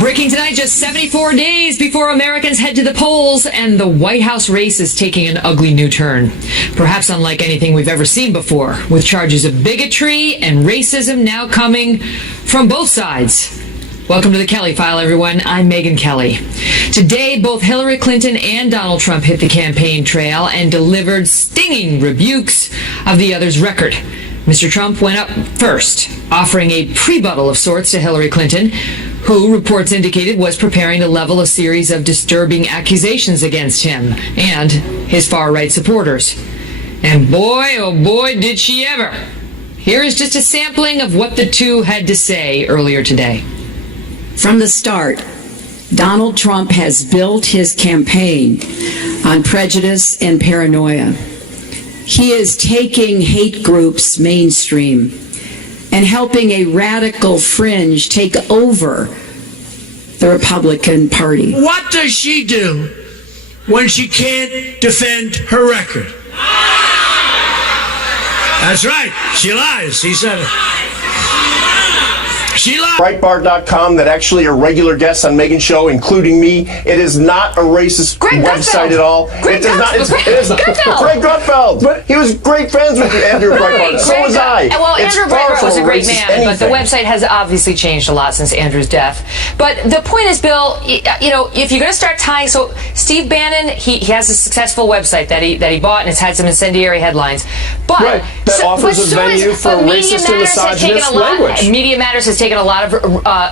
Breaking tonight, just 74 days before Americans head to the polls, and the White House race is taking an ugly new turn. Perhaps unlike anything we've ever seen before, with charges of bigotry and racism now coming from both sides. Welcome to the Kelly File, everyone. I'm Megyn Kelly. Today, both Hillary Clinton and Donald Trump hit the campaign trail and delivered stinging rebukes of the other's record. Mr. Trump went up first, offering a rebuttal of sorts to Hillary Clinton, who, reports indicated, was preparing to level a series of disturbing accusations against him and his far-right supporters. And boy, oh boy, did she ever. Here is just a sampling of what the two had to say earlier today. From the start, Donald Trump has built his campaign on prejudice and paranoia. He is taking hate groups mainstream and helping a radical fringe take over the Republican Party. What does she do when she can't defend her record? That's right. She lies. He said it. She lied. Breitbart.com, that actually are regular guests on Megyn's show, including me. It is not a racist website at all. Greg it is not. It is Gutfeld. Greg Gutfeld. But he was great friends with Andrew Breitbart. So was I. Well, It's Andrew far Breitbart from was a great man, anything. but the website has obviously changed a lot since Andrew's death. But the point is, Bill, you know, if you're going to start tying, so Steve Bannon, he has a successful website that he bought, and it's had some incendiary headlines. But right, that offers a venue for racist and misogynist language. Media Matters has taken a lot of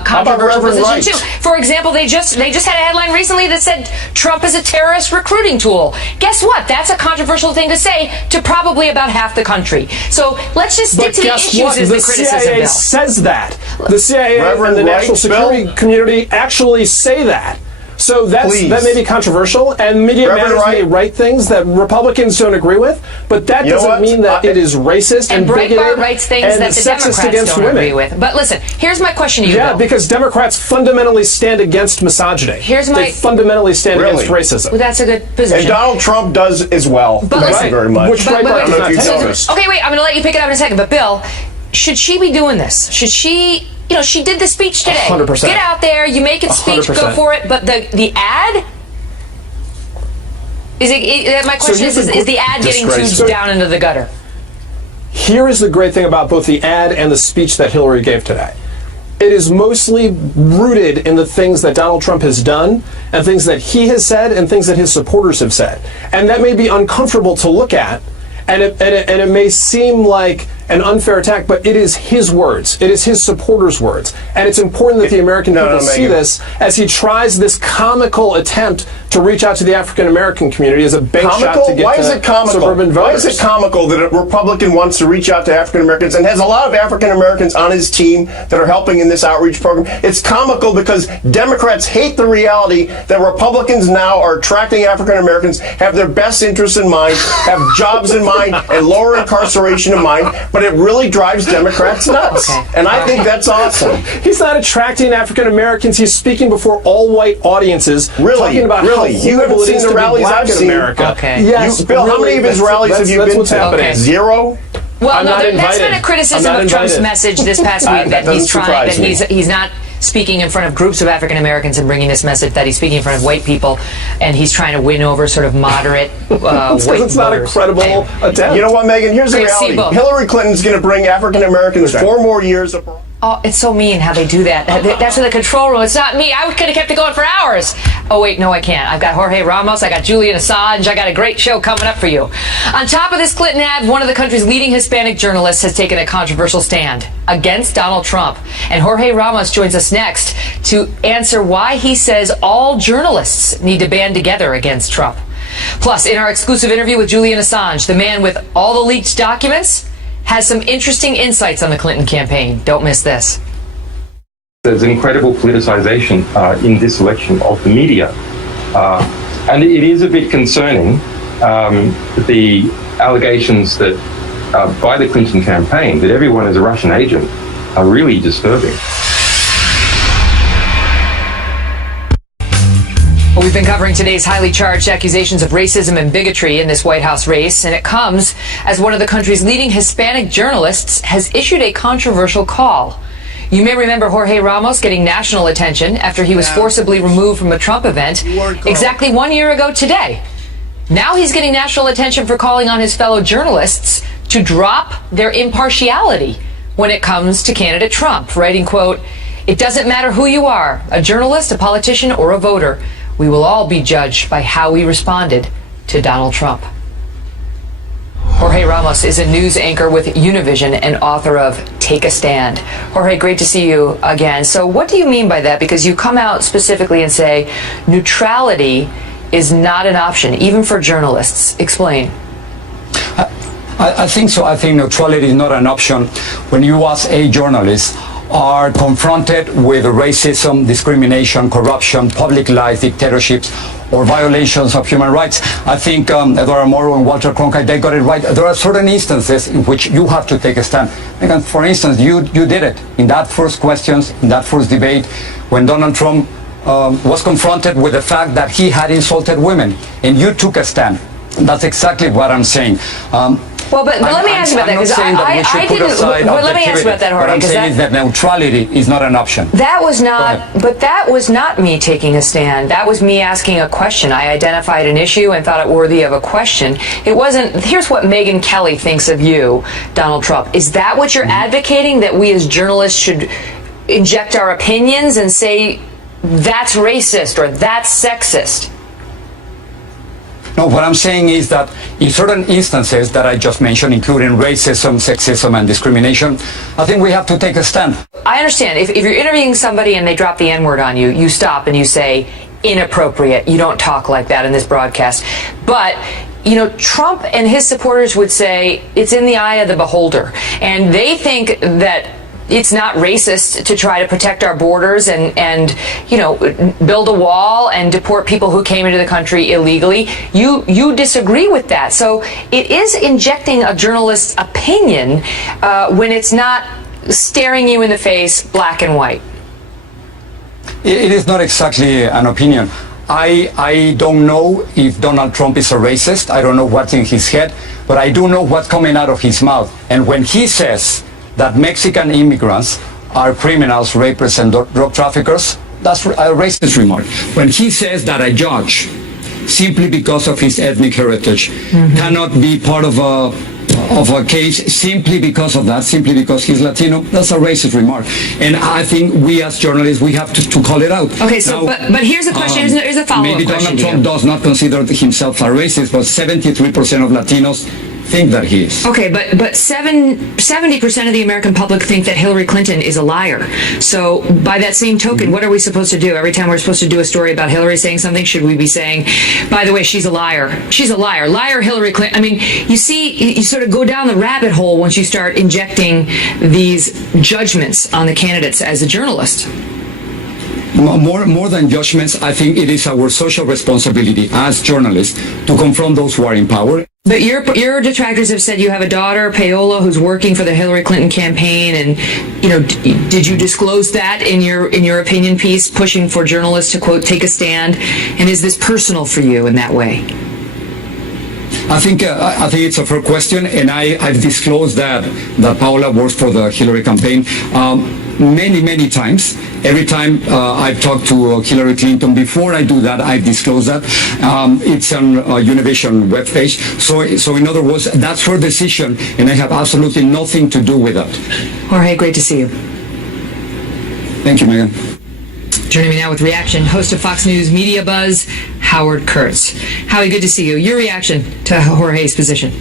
controversial positions too. For example, they just had a headline recently that said Trump is a terrorist recruiting tool. Guess what? That's a controversial thing to say to probably about half the country. So let's just stick to the issues as the criticism, CIA Bill. says that. The CIA Reverend and the national Wright, security Bill? community actually say that. So that may be controversial, and Media Reverend Matters Wright? may write things that Republicans don't agree with, but that You know doesn't what? mean that it is racist and bigoted Breitbart writes things and that the sexist Democrats against don't women. agree with. But listen, here's my question to you, Yeah, Bill. because Democrats fundamentally stand against misogyny. They fundamentally stand Really? against racism. Well, that's a good position. And Donald Trump does as well. But Thank listen- you very much. Which Breitbart I don't know if does you've not noticed. Okay, wait, I'm going to let you pick it up in a second. But Bill, should she be doing this? Should she, you know, she did the speech today. 100%. Get out there, you make it speech, go 100%. for it. But the ad? My question is the ad getting too Disgraceful. down into the gutter? Here is the great thing about both the ad and the speech that Hillary gave today. It is mostly rooted in the things that Donald Trump has done and things that he has said and things that his supporters have said. And that may be uncomfortable to look at, and it may seem like an unfair attack, but it is his words. It is his supporters' words. And it's important that the American people see this as he tries this comical attempt to reach out to the African-American community as a bait shot to get Why is it comical? suburban voters. Why is it comical that a Republican wants to reach out to African-Americans and has a lot of African-Americans on his team that are helping in this outreach program? It's comical because Democrats hate the reality that Republicans now are attracting African-Americans, have their best interests in mind, have jobs in mind, and lower incarceration in mind, but it really drives Democrats nuts. Okay. And I think that's awesome. He's not attracting African-Americans. He's speaking before all-white audiences. Really? Talking about Really? how You haven't horrible it seen is the to be rallies black I've in seen. America. Okay. Yes, Bill, how many of his rallies have you that's been what's to? happening. Zero? Well, I'm not that's invited. been a criticism I'm not of Trump's invited. message this past week, That that he's doesn't trying, that surprise me. he's not speaking in front of groups of African Americans and bringing this message, that he's speaking in front of white people, and he's trying to win over sort of moderate white Because it's not a voters. credible Anyway. attempt. You know what, Megyn? Here's the Great to see reality. both. Hillary Clinton's going to bring African-Americans 4 more years of... Oh, it's so mean how they do that. That's in the control room. It's not me. I could have kept it going for hours. Oh, wait, no, I can't. I've got Jorge Ramos. I got Julian Assange. I got a great show coming up for you. On top of this Clinton ad, one of the country's leading Hispanic journalists has taken a controversial stand against Donald Trump. And Jorge Ramos joins us next to answer why he says all journalists need to band together against Trump. Plus, in our exclusive interview with Julian Assange, the man with all the leaked documents, has some interesting insights on the Clinton campaign. Don't miss this. There's incredible politicization in this election of the media. And it is a bit concerning, the allegations that by the Clinton campaign that everyone is a Russian agent are really disturbing. We've been covering today's highly charged accusations of racism and bigotry in this White House race, and it comes as one of the country's leading Hispanic journalists has issued a controversial call. You may remember Jorge Ramos getting national attention after he was forcibly removed from a Trump event exactly 1 year ago today. Now he's getting national attention for calling on his fellow journalists to drop their impartiality when it comes to candidate Trump, writing, quote, "It doesn't matter who you are, a journalist, a politician, or a voter. We will all be judged by how we responded to Donald Trump." Jorge Ramos is a news anchor with Univision and author of Take a Stand. Jorge, great to see you again. So what do you mean by that? Because you come out specifically and say neutrality is not an option, even for journalists. Explain. I think so. I think neutrality is not an option when you as a journalist are confronted with racism, discrimination, corruption, public lies, dictatorships, or violations of human rights. I think Eduardo Moro and Walter Cronkite, they got it right. There are certain instances in which you have to take a stand. And for instance, you did it in that first questions, in that first debate, when Donald Trump was confronted with the fact that he had insulted women, and you took a stand. That's exactly what I'm saying. Well, but let me ask you about that, because I didn't. Well, let me ask you about that, Jorge. What I'm saying is that neutrality is not an option. That was not, but that was not me taking a stand. That was me asking a question. I identified an issue and thought it worthy of a question. It wasn't. Here's what Megyn Kelly thinks of you, Donald Trump. Is that what you're advocating? That we as journalists should inject our opinions and say that's racist or that's sexist? No, what I'm saying is that in certain instances that I just mentioned, including racism, sexism, and discrimination, I think we have to take a stand. I understand. If you're interviewing somebody and they drop the N-word on you, you stop and you say, inappropriate. You don't talk like that in this broadcast. But, you know, Trump and his supporters would say it's in the eye of the beholder. And they think that it's not racist to try to protect our borders and you know, build a wall and deport people who came into the country illegally. You disagree with that. So it is injecting a journalist's opinion when it's not staring you in the face, black and white. It is not exactly an opinion. I don't know if Donald Trump is a racist. I don't know what's in his head, but I do know what's coming out of his mouth. And when he says that Mexican immigrants are criminals, rapists, and drug traffickers, that's a racist remark. When he says that a judge, simply because of his ethnic heritage, cannot be part of a case simply because of that, simply because he's Latino, that's a racist remark. And I think we as journalists, we have to call it out. Okay, so now, but here's a question, here's a follow-up maybe question. Donald Trump does not consider himself a racist, but 73% of Latinos think that he is. Okay, but 70% of the American public think that Hillary Clinton is a liar. So by that same token, what are we supposed to do? Every time we're supposed to do a story about Hillary saying something, should we be saying, by the way, she's a liar. She's a liar. Liar Hillary Clinton. I mean, you see, you sort of go down the rabbit hole once you start injecting these judgments on the candidates as a journalist. More than judgments, I think it is our social responsibility as journalists to confront those who are in power. But your detractors have said you have a daughter, Paola, who's working for the Hillary Clinton campaign, and you know, did you disclose that in your opinion piece, pushing for journalists to quote take a stand? And is this personal for you in that way? I think it's a fair question, and I've disclosed that Paola works for the Hillary campaign many times. Every time I've talked to Hillary Clinton, before I do that, I disclose that. It's on Univision webpage. So in other words, that's her decision, and I have absolutely nothing to do with that. Jorge, great to see you. Thank you, Megan. Joining me now with reaction, host of Fox News Media Buzz, Howard Kurtz. Howie, good to see you. Your reaction to Jorge's position.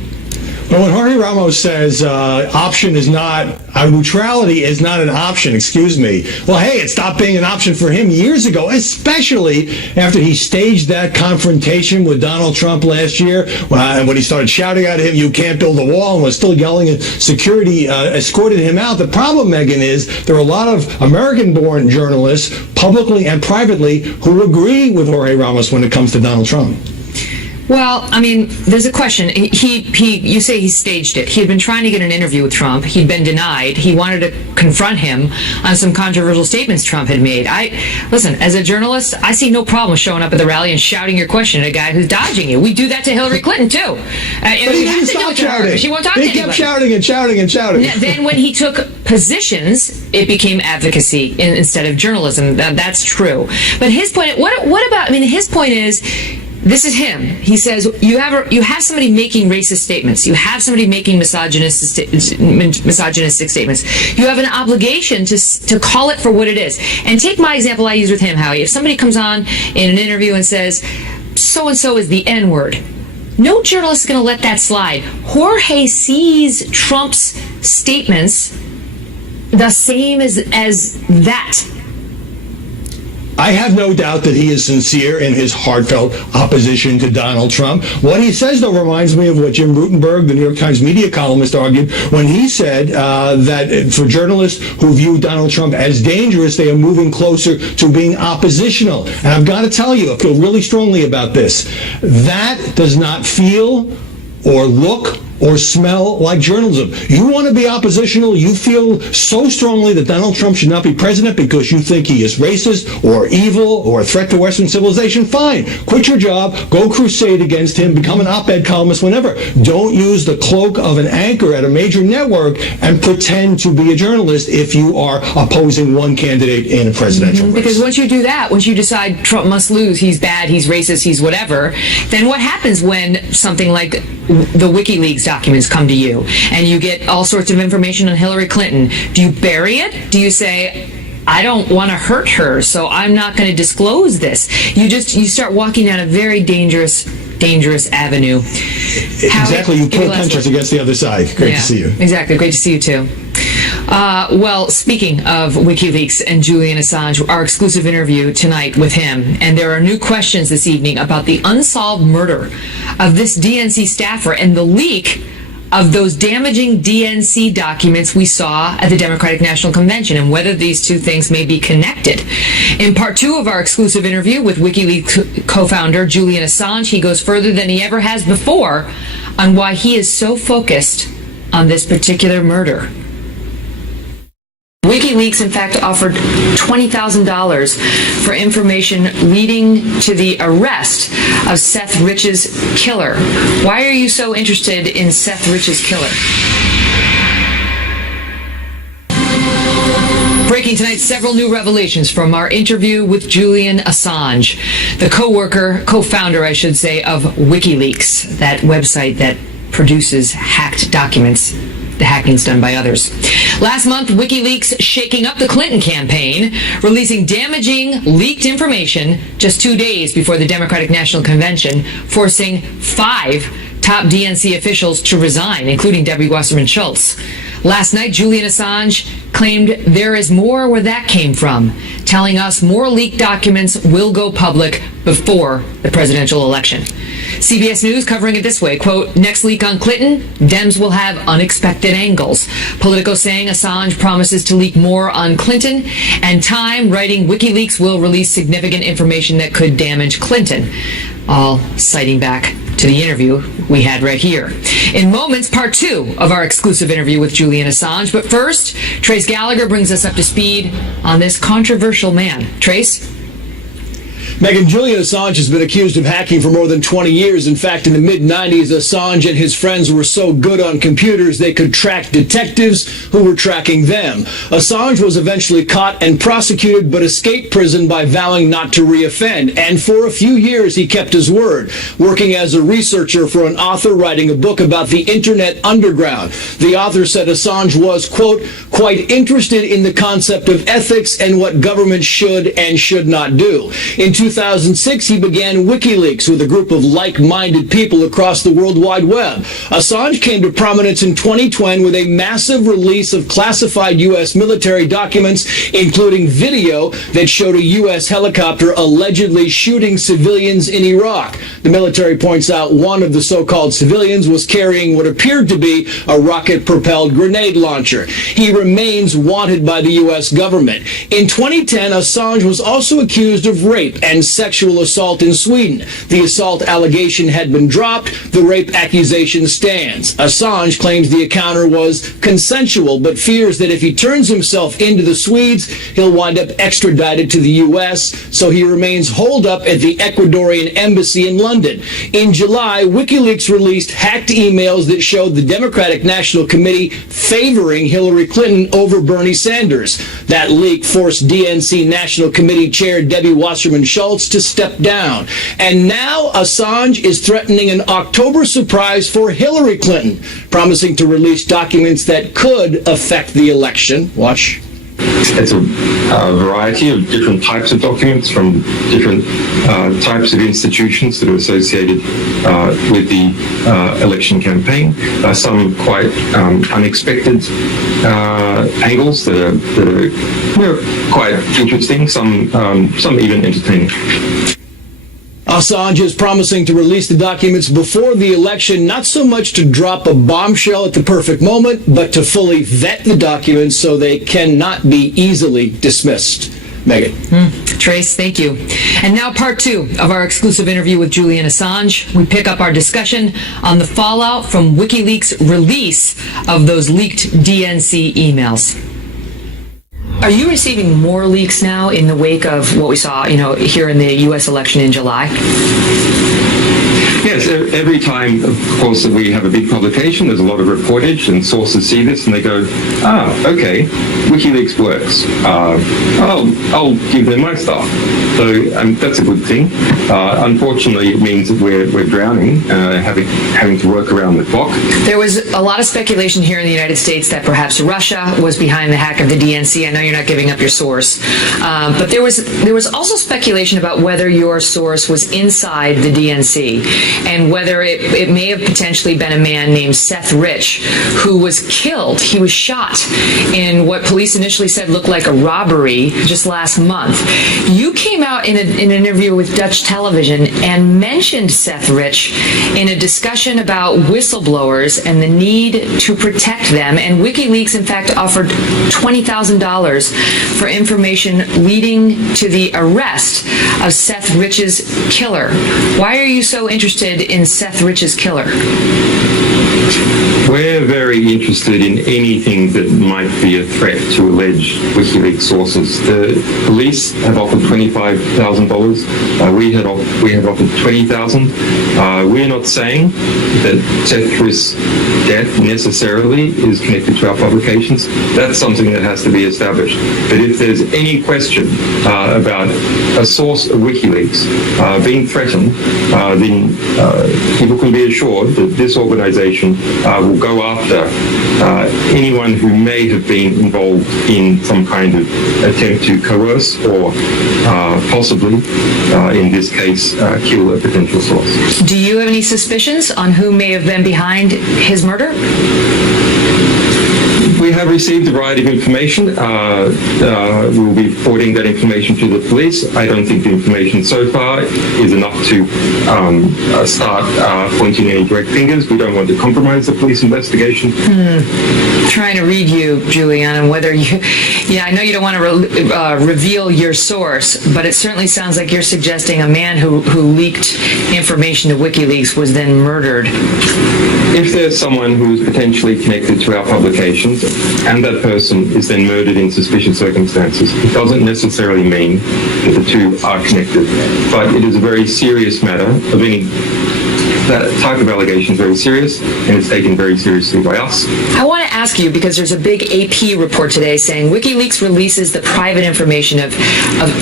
Well, when Jorge Ramos says neutrality is not an option, excuse me. Well, hey, it stopped being an option for him years ago, especially after he staged that confrontation with Donald Trump last year, and when he started shouting at him, you can't build a wall, and was still yelling, and security escorted him out. The problem, Megan, is there are a lot of American-born journalists, publicly and privately, who agree with Jorge Ramos when it comes to Donald Trump. Well, I mean, there's a question. You say he staged it. He had been trying to get an interview with Trump. He'd been denied. He wanted to confront him on some controversial statements Trump had made. Listen, as a journalist, I see no problem with showing up at the rally and shouting your question at a guy who's dodging you. We do that to Hillary Clinton, too. But he didn't stop shouting. She won't talk to anybody. He kept shouting and shouting and shouting. Then when he took positions, it became advocacy instead of journalism. That's true. But his point, what about, his point is, this is him. He says, you have somebody making racist statements. You have somebody making misogynistic statements. You have an obligation to call it for what it is. And take my example I use with him, Howie. If somebody comes on in an interview and says, so-and-so is the N-word, no journalist is going to let that slide. Jorge sees Trump's statements the same as that. I have no doubt that he is sincere in his heartfelt opposition to Donald Trump. What he says, though, reminds me of what Jim Rutenberg, the New York Times media columnist, argued when he said that for journalists who view Donald Trump as dangerous, they are moving closer to being oppositional. And I've got to tell you, I feel really strongly about this. That does not feel or look or smell like journalism. You want to be oppositional, you feel so strongly that Donald Trump should not be president because you think he is racist or evil or a threat to Western civilization, fine. Quit your job, go crusade against him, become an op-ed columnist, whenever. Don't use the cloak of an anchor at a major network and pretend to be a journalist if you are opposing one candidate in a presidential race. Because once you do that, once you decide Trump must lose, he's bad, he's racist, he's whatever, then what happens when something like the WikiLeaks documents come to you and you get all sorts of information on Hillary Clinton? Do you bury it? Do you say, I don't want to hurt her, so I'm not going to disclose this? You start walking down a very dangerous avenue. Exactly. You pull punches against the other side. Great to see you. Exactly. Great to see you too. Well, speaking of WikiLeaks and Julian Assange, our exclusive interview tonight with him, and there are new questions this evening about the unsolved murder of this DNC staffer and the leak of those damaging DNC documents we saw at the Democratic National Convention, and whether these two things may be connected. In part 2 of our exclusive interview with WikiLeaks co-founder Julian Assange, he goes further than he ever has before on why he is so focused on this particular murder. WikiLeaks, in fact, offered $20,000 for information leading to the arrest of Seth Rich's killer. Why are you so interested in Seth Rich's killer? Breaking tonight, several new revelations from our interview with Julian Assange, the co-founder, I should say, of WikiLeaks, that website that produces hacked documents. The hacking's done by others. Last month, WikiLeaks shaking up the Clinton campaign, releasing damaging, leaked information just 2 days before the Democratic National Convention, forcing 5 top DNC officials to resign, including Debbie Wasserman Schultz. Last night, Julian Assange claimed there is more where that came from, telling us more leaked documents will go public before the presidential election. CBS News covering it this way, quote, next leak on Clinton, Dems will have unexpected angles. Politico saying Assange promises to leak more on Clinton, and Time writing WikiLeaks will release significant information that could damage Clinton. All citing back to the interview we had right here. In moments, part 2 of our exclusive interview with Julian Assange. But first, Trace Gallagher brings us up to speed on this controversial man. Trace? Megan, Julian Assange has been accused of hacking for more than 20 years. In fact, in the mid-90s, Assange and his friends were so good on computers they could track detectives who were tracking them. Assange was eventually caught and prosecuted, but escaped prison by vowing not to reoffend. And for a few years, he kept his word, working as a researcher for an author writing a book about the Internet underground. The author said Assange was, quote, quite interested in the concept of ethics and what government should and should not do. In 2006, he began WikiLeaks with a group of like-minded people across the World Wide Web. Assange came to prominence in 2020 with a massive release of classified U.S. military documents, including video that showed a U.S. helicopter allegedly shooting civilians in Iraq. The military points out one of the so-called civilians was carrying what appeared to be a rocket-propelled grenade launcher. He remains wanted by the U.S. government. In 2010, Assange was also accused of rape rape and sexual assault in Sweden. The assault allegation had been dropped. The rape accusation stands. Assange claims the encounter was consensual, but fears that if he turns himself into the Swedes, he'll wind up extradited to the U.S., so he remains holed up at the Ecuadorian embassy in London. In July, WikiLeaks released hacked emails that showed the Democratic National Committee favoring Hillary Clinton over Bernie Sanders. That leak forced DNC National Committee Chair Debbie Wasserman Schultz to step down. And now Assange is threatening an October surprise for Hillary Clinton, promising to release documents that could affect the election. Watch. It's a variety of different types of documents from different types of institutions that are associated with the election campaign. Some quite unexpected angles that are quite interesting. Some even entertaining. Assange is promising to release the documents before the election, not so much to drop a bombshell at the perfect moment, but to fully vet the documents so they cannot be easily dismissed. Megan. Trace, thank you. And now part 2 of our exclusive interview with Julian Assange. We pick up our discussion on the fallout from WikiLeaks' release of those leaked DNC emails. Are you receiving more leaks now in the wake of what we saw, here in the U.S. election in July? Yes, every time, of course, that we have a big publication, there's a lot of reportage, and sources see this and they go, okay, WikiLeaks works. I'll give them my stuff. So that's a good thing. Unfortunately, it means that we're drowning, having to work around the clock. There was a lot of speculation here in the United States that perhaps Russia was behind the hack of the DNC. I know you're not giving up your source, but there was also speculation about whether your source was inside the DNC and whether it may have potentially been a man named Seth Rich who was killed. He was shot in what police initially said looked like a robbery just last month. You came out in an interview with Dutch television and mentioned Seth Rich in a discussion about whistleblowers and the need to protect them. And WikiLeaks, in fact, offered $20,000 for information leading to the arrest of Seth Rich's killer. Why are you so interested in Seth Rich's killer? We're very interested in anything that might be a threat to alleged WikiLeaks sources. The police have offered $25,000. We have offered $20,000. We're not saying that Seth Rich's death necessarily is connected to our publications. That's something that has to be established. But if there's any question about a source of WikiLeaks being threatened, then people can be assured that this organization will go after anyone who may have been involved in some kind of attempt to coerce or possibly, in this case, kill a potential source. Do you have any suspicions on who may have been behind his murder? We have received a variety of information. We will be forwarding that information to the police. I don't think the information so far is enough to start pointing any direct fingers. We don't want to compromise the police investigation. Trying to read you, Julian, and whether I know you don't want to reveal your source, but it certainly sounds like you're suggesting a man who leaked information to WikiLeaks was then murdered. If there's someone who is potentially connected to our publications and that person is then murdered in suspicious circumstances, it doesn't necessarily mean that the two are connected. But it is a very serious matter of that type of allegation is very serious, and it's taken very seriously by us. I want to ask you, because there's a big AP report today saying WikiLeaks releases the private information of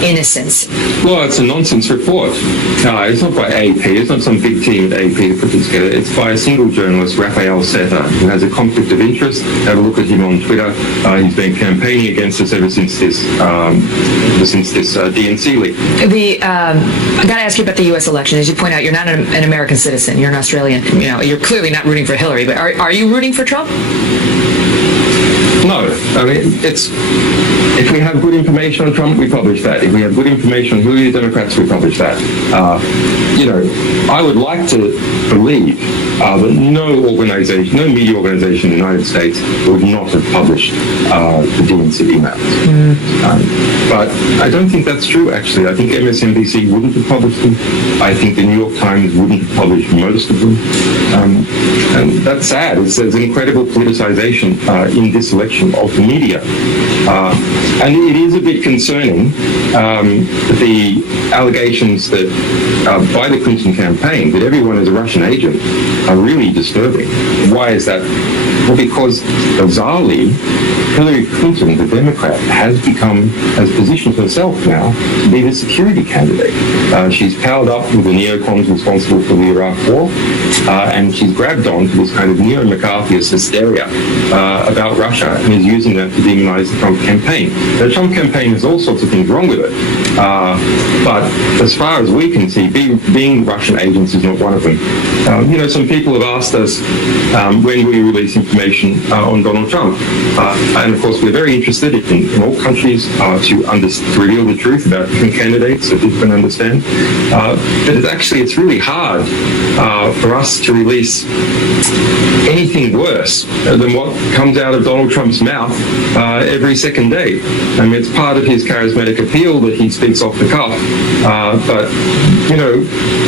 innocence. Well, it's a nonsense report. It's not by AP. It's not some big team at AP that put this together. It's by a single journalist, Rafael Seta, who has a conflict of interest. Have a look at him on Twitter. He's been campaigning against us ever since this DNC leak. I got to ask you about the U.S. election. As you point out, you're not an American citizen. You're an Australian. You're clearly not rooting for Hillary, but are you rooting for Trump? No, I mean, if we have good information on Trump, we publish that. If we have good information on who the Democrats, we publish that. I would like to believe that no media organization in the United States would not have published the DNC emails. But I don't think that's true, actually. I think MSNBC wouldn't have published them. I think the New York Times wouldn't have published most of them. And that's sad. There's an incredible politicization in this election of the media. And it is a bit concerning, the allegations that by the Clinton campaign that everyone is a Russian agent are really disturbing. Why is that? Well, because bizarrely, Hillary Clinton, the Democrat, has positioned herself now to be the security candidate. She's powered up with the neocons responsible for the Iraq War, and she's grabbed on to this kind of neo-McCarthyist hysteria about Russia and is using that to demonize the Trump campaign. The Trump campaign has all sorts of things wrong with it, but as far as we can see, being Russian agents is not one of them. Some people have asked us when we release information on Donald Trump, and of course we're very interested in all countries to reveal the truth about different candidates so people can understand. But it's really hard for us to release anything worse than what comes out of Donald Trump's mouth every second day. I mean, it's part of his charismatic appeal that he speaks off the cuff, but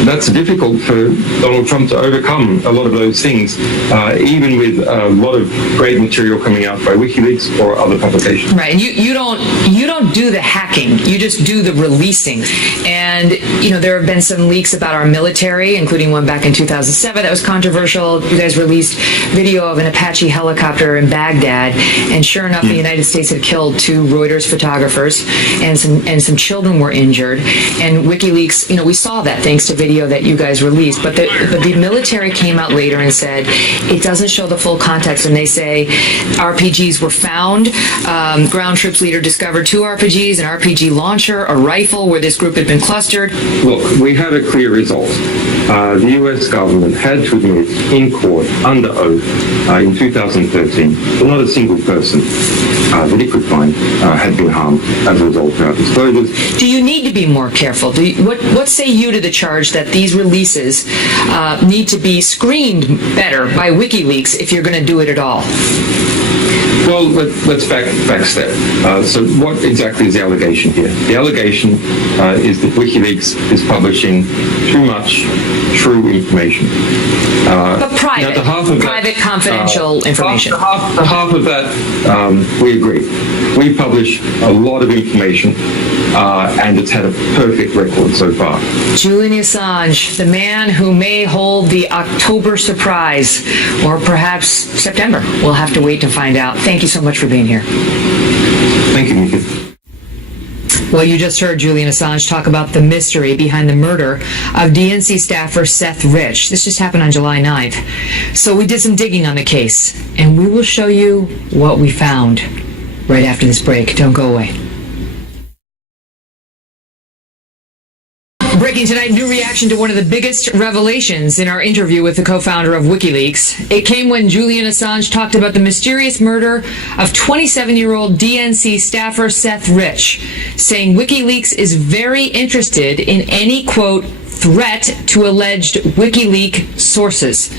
that's difficult for Donald Trump to overcome a lot of those things, even with a lot of great material coming out by WikiLeaks or other publications. Right, and you don't do the hacking, you just do the releasing. And there have been some leaks about our military, including one back in 2007 that was controversial. You guys released video of an Apache helicopter in Baghdad, and sure enough, the United States had killed 2 Reuters photographers, and some children were injured. And WikiLeaks, we saw that thanks to video that you guys released. But the military came out later and said it doesn't show the full context, and they say RPGs were found. Ground troops leader discovered 2 RPGs, an RPG launcher, a rifle where this group had been clustered. Look, we had a clear result. The U.S. government had to admit in court, under oath, in 2013, that not a single person that it could find had been harmed as a result of our disclosures. Do you need to be more careful? What say you to the charge that these releases need to be screened better by WikiLeaks if you're going to do it at all? Well, let's backstep. So what exactly is the allegation here? The allegation is that WikiLeaks is publishing too much true information. But private, confidential information. Half of that, we agree. We publish a lot of information, and it's had a perfect record so far. Julian Assange, the man who may hold the October surprise, or perhaps September. We'll have to wait to find out. Thank you so much for being here. Thank you, Mika. Well, you just heard Julian Assange talk about the mystery behind the murder of DNC staffer Seth Rich. This just happened on July 9th. So we did some digging on the case, and we will show you what we found right after this break. Don't go away. Breaking tonight, new reaction to one of the biggest revelations in our interview with the co-founder of WikiLeaks. It came when Julian Assange talked about the mysterious murder of 27-year-old DNC staffer Seth Rich, saying WikiLeaks is very interested in any, quote, threat to alleged WikiLeaks sources.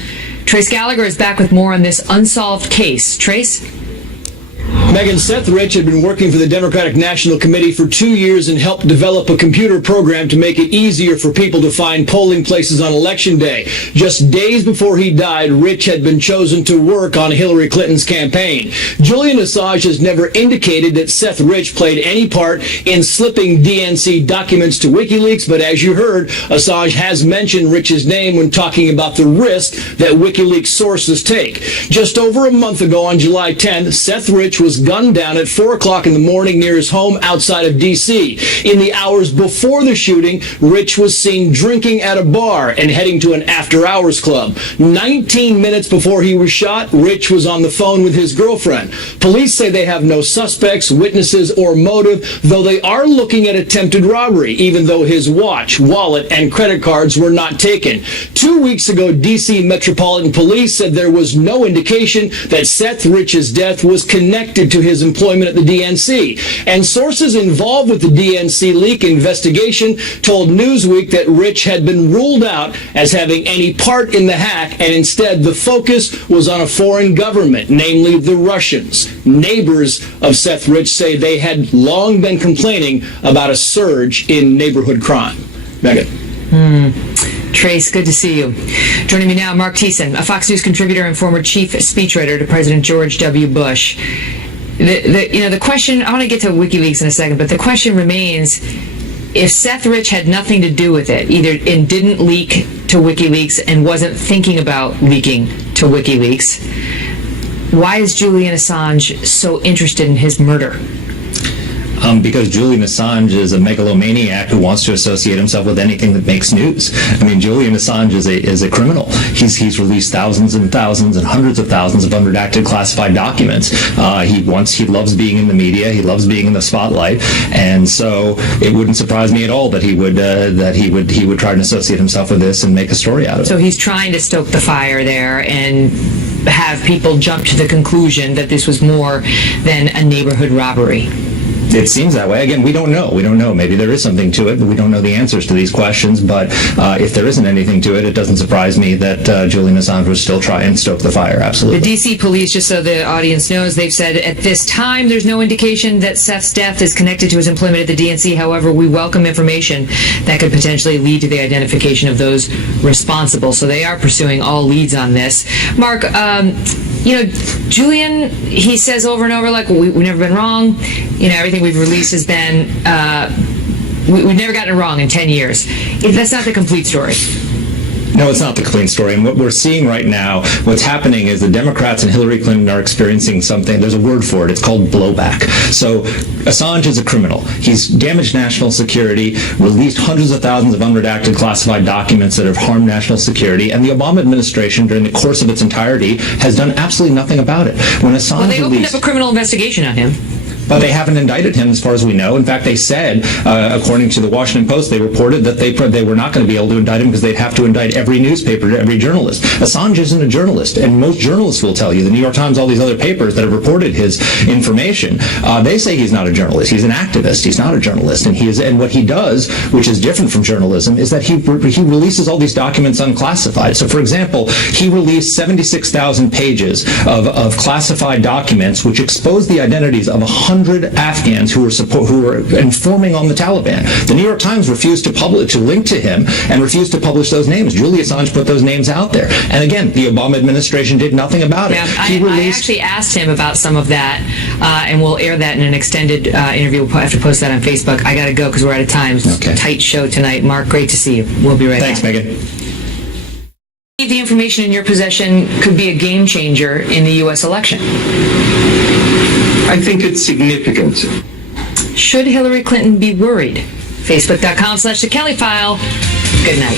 Trace Gallagher is back with more on this unsolved case. Trace? Megan, Seth Rich had been working for the Democratic National Committee for 2 years and helped develop a computer program to make it easier for people to find polling places on Election Day. Just days before he died, Rich had been chosen to work on Hillary Clinton's campaign. Julian Assange has never indicated that Seth Rich played any part in slipping DNC documents to WikiLeaks, but as you heard, Assange has mentioned Rich's name when talking about the risk that WikiLeaks sources take. Just over a month ago on July 10th, Seth Rich was gunned down at 4 o'clock in the morning near his home outside of D.C. In the hours before the shooting, Rich was seen drinking at a bar and heading to an after-hours club. 19 minutes before he was shot, Rich was on the phone with his girlfriend. Police say they have no suspects, witnesses, or motive, though they are looking at attempted robbery, even though his watch, wallet, and credit cards were not taken. 2 weeks ago, D.C. Metropolitan Police said there was no indication that Seth Rich's death was connected connected to his employment at the DNC. And sources involved with the DNC leak investigation told Newsweek that Rich had been ruled out as having any part in the hack, and instead the focus was on a foreign government, namely the Russians. Neighbors of Seth Rich say they had long been complaining about a surge in neighborhood crime. Megan. Trace, good to see you. Joining me now, Mark Thiessen, a Fox News contributor and former chief speechwriter to President George W. Bush. The question, I want to get to WikiLeaks in a second, but the question remains, if Seth Rich had nothing to do with it, and didn't leak to WikiLeaks and wasn't thinking about leaking to WikiLeaks, why is Julian Assange so interested in his murder? Because Julian Assange is a megalomaniac who wants to associate himself with anything that makes news. I mean, Julian Assange is a criminal. He's released thousands and thousands and hundreds of thousands of unredacted classified documents. He loves being in the media. He loves being in the spotlight, and so it wouldn't surprise me at all that he would try to associate himself with this and make a story out of it. So he's trying to stoke the fire there and have people jump to the conclusion that this was more than a neighborhood robbery. It seems that way. Again, we don't know. We don't know. Maybe there is something to it, but we don't know the answers to these questions. But if there isn't anything to it, it doesn't surprise me that Julian Assange would still try and stoke the fire. Absolutely. The D.C. police, just so the audience knows, they've said at this time there's no indication that Seth's death is connected to his employment at the DNC. However, we welcome information that could potentially lead to the identification of those responsible. So they are pursuing all leads on this. Mark, Julian, he says over and over, like, we've never been wrong. Everything we've released has been, we've never gotten it wrong in 10 years. That's not the complete story. No, it's not the complete story. And what we're seeing right now, what's happening is the Democrats and Hillary Clinton are experiencing something. There's a word for it. It's called blowback. So Assange is a criminal. He's damaged national security, released hundreds of thousands of unredacted classified documents that have harmed national security, and the Obama administration, during the course of its entirety, has done absolutely nothing about it. When Assange they opened up a criminal investigation on him. But they haven't indicted him as far as we know. In fact, they said, according to the Washington Post, they reported that they were not going to be able to indict him because they'd have to indict every newspaper, every journalist. Assange isn't a journalist, and most journalists will tell you, the New York Times, all these other papers that have reported his information, they say he's not a journalist. He's an activist. He's not a journalist. And what he does, which is different from journalism, is that he releases all these documents unclassified. So, for example, he released 76,000 pages of classified documents which expose the identities of 100 Afghans who were informing on the Taliban. The New York Times refused to link to him and refused to publish those names. Julian Assange put those names out there. And again, the Obama administration did nothing about it. I actually asked him about some of that, and we'll air that in an extended interview. We'll have to post that on Facebook. I got to go because we're out of time. It's a tight show tonight. Mark, great to see you. We'll be right back. Thanks, Megan. The information in your possession could be a game changer in the U.S. election. I think it's significant. Should Hillary Clinton be worried? Facebook.com/The Kelly File. Good night.